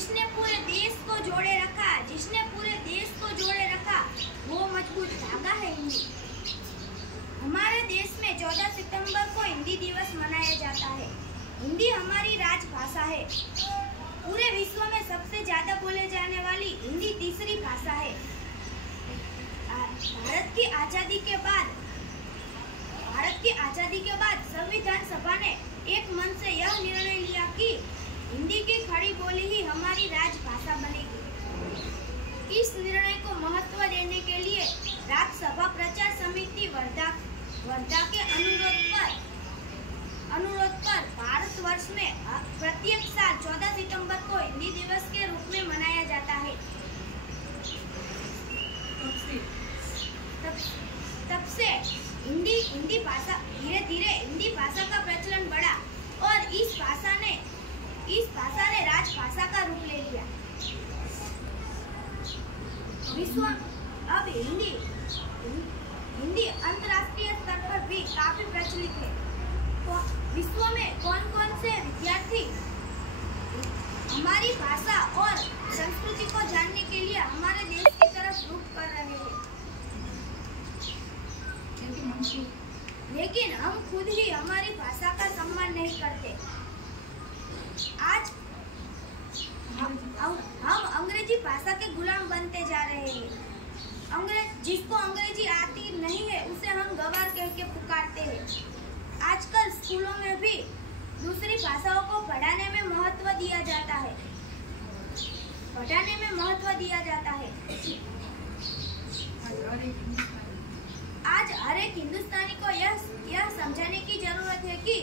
जिसने पूरे देश को जोड़े रखा, जिसने पूरे देश को जोड़े रखा, वो मजबूत धागा है हिंदी। हमारे देश में 14 सितंबर को हिंदी दिवस मनाया जाता है। हिंदी हमारी राजभाषा है। पूरे विश्व में सबसे ज्यादा बोले जाने वाली हिंदी तीसरी भाषा है। भारत की आजादी के बाद संविधान सभा ने एक मन से यह निर्णय लिया कि हिंदी की खड़ी बोली ही हमारी राजभाषा बनेगी। इस निर्णय को महत्व देने के लिए राज्यसभा प्रचार समिति वर्धा के अनुरोध पर भारतवर्ष में प्रत्येक साल 14 सितंबर को हिंदी दिवस के रूप में मनाया जाता है। तब से हिंदी भाषा धीरे धीरे हिंदी भाषा का प्रचलन बढ़ा और इस भाषा ने राजभाषा का रूप ले लिया। अब हिंदी अंतर्राष्ट्रीय स्तर पर भी काफी प्रचलित है। तो विश्व में कौन से विद्यार्थी हमारी भाषा और संस्कृति को जानने के लिए हमारे देश की तरफ रुख कर रहे हैं, लेकिन हम खुद ही हमारी भाषा का सम्मान नहीं करते। आज हम अंग्रेजी भाषा के गुलाम बनते जा रहे हैं। जिसको अंग्रेजी आती नहीं है उसे हम गंवार कह के पुकारते हैं। आजकल स्कूलों में भी दूसरी भाषाओं को पढ़ाने में महत्व दिया जाता है। आज हर एक हिंदुस्तानी को यह समझाने की जरूरत है कि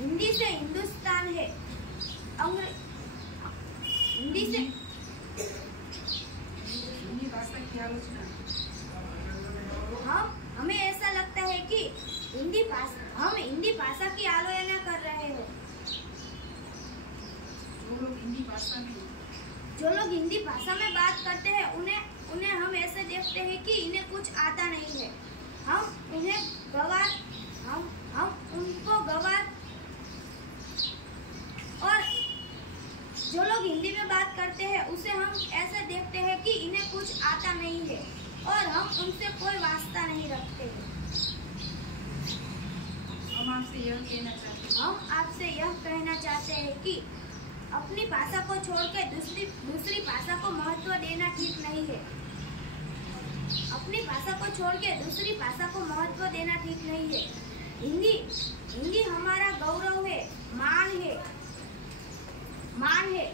हिंदी से हिंदुस्तान है। हमें ऐसा लगता है कि हम हिंदी भाषा की आलोचना कर रहे हैं। जो लोग हिंदी भाषा में बात करते हैं उन्हें हम ऐसे देखते हैं कि इन्हें कुछ आता नहीं है। हम उनको गवार और जो लोग हिंदी में बात करते हैं उसे हम ऐसे देखते हैं कि इन्हें कुछ आता नहीं है और हम उनसे कोई वास्ता नहीं रखते हैं। हम आपसे यह कहना चाहते हैं कि अपनी भाषा को छोड़कर दूसरी भाषा को महत्व देना ठीक नहीं है। अपनी भाषा को छोड़ के दूसरी भाषा को महत्व देना ठीक नहीं है। हिंदी हमारा गौरव है, मान है।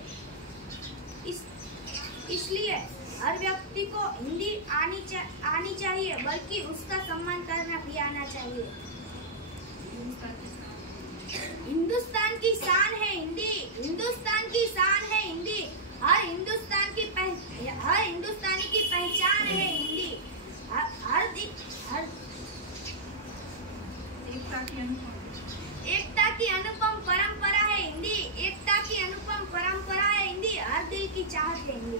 इसलिए हर व्यक्ति को हिंदी आनी चाहिए, बल्कि उसका सम्मान करना भी आना चाहिए। हिंदुस्तान की शान है हिंदी, हिंदुस्तान की शान है हिंदी। हर हिंदुस्तानी की पहचान है हिंदी। एकता की अनुपम परंपरा है हिंदी। एकता की अनुपम परंपरा है हिंदी। हर दिल की चाहत है हिंदी।